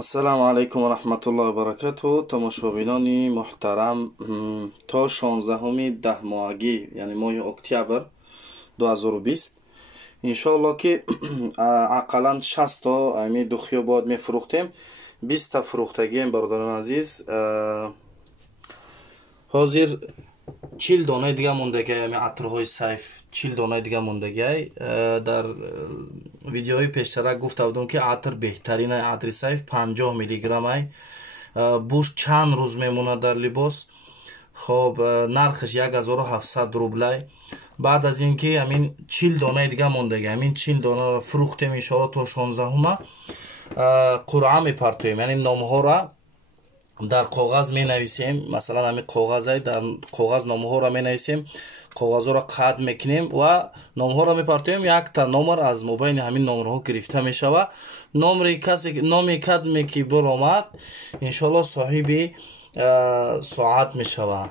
ассалому алайкум ва раҳматуллоҳи ва баракатуҳ. Тамошобинони муҳтарам, то 16 даҳмоҳагӣ, яъне моҳи октябр 2020 иншоалло ки ақаллан 60 то ами духиё бояд мефурӯхтем. 20 та фурӯхтагием бародарони азиз. ҳозир 40 донаи дига мондагиай, ами атрҳои сайф 40 донаи дига мондагиай. Дар видеои пештара гуфта будам ки атр беҳтаринаи атри сайф 50 миллиграммай. буш чанд рӯз мемонад дар либос. хоб нархаш 1700 рублай. баъд аз ин ки амин 40 донаи дига мондагиай, амин 40 донаро фурӯхтем иншоалло то 16 қуръа мепартоем, яъне номҳоро дар коғаз менависем. Масалан ами коғазай, дар коғаз номҳоро менависем, коғазҳоро қад мекунем ва номҳоро мепартоем. якта номер аз мобайни ҳамин номерҳо гирифта мешава. номи кадме ки биромад иншоалло соҳиби соат мешава.